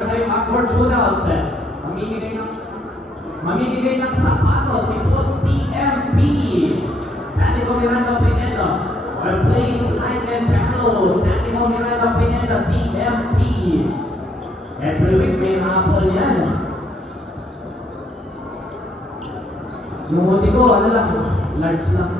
Tayong awkward shootout. Mamimigay ng sapatos si Bos DMP. Dati ko Miranda Pineda. Or plays like and Bello. Dati ko Miranda Pineda, DMP. Every week may apple yan. Yung hoodie ko, ano lang, large lang.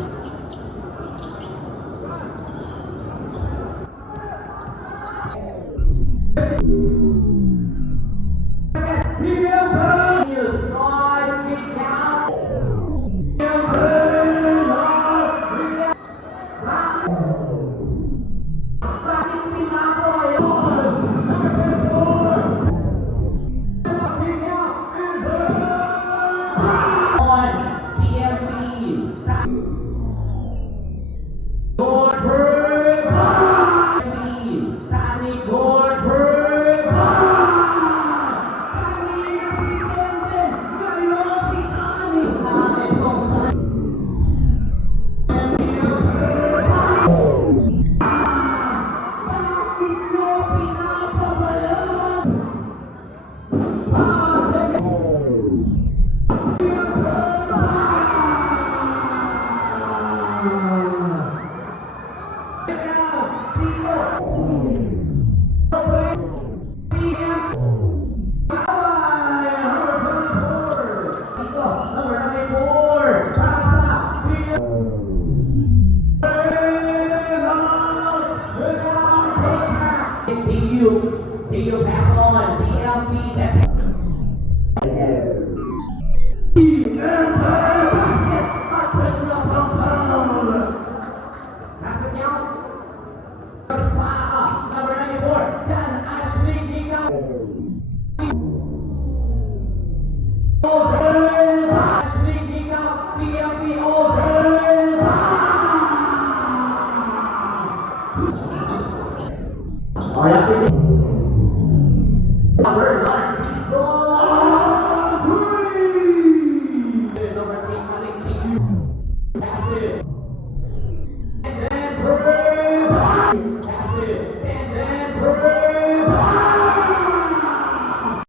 You pass on DMP. We're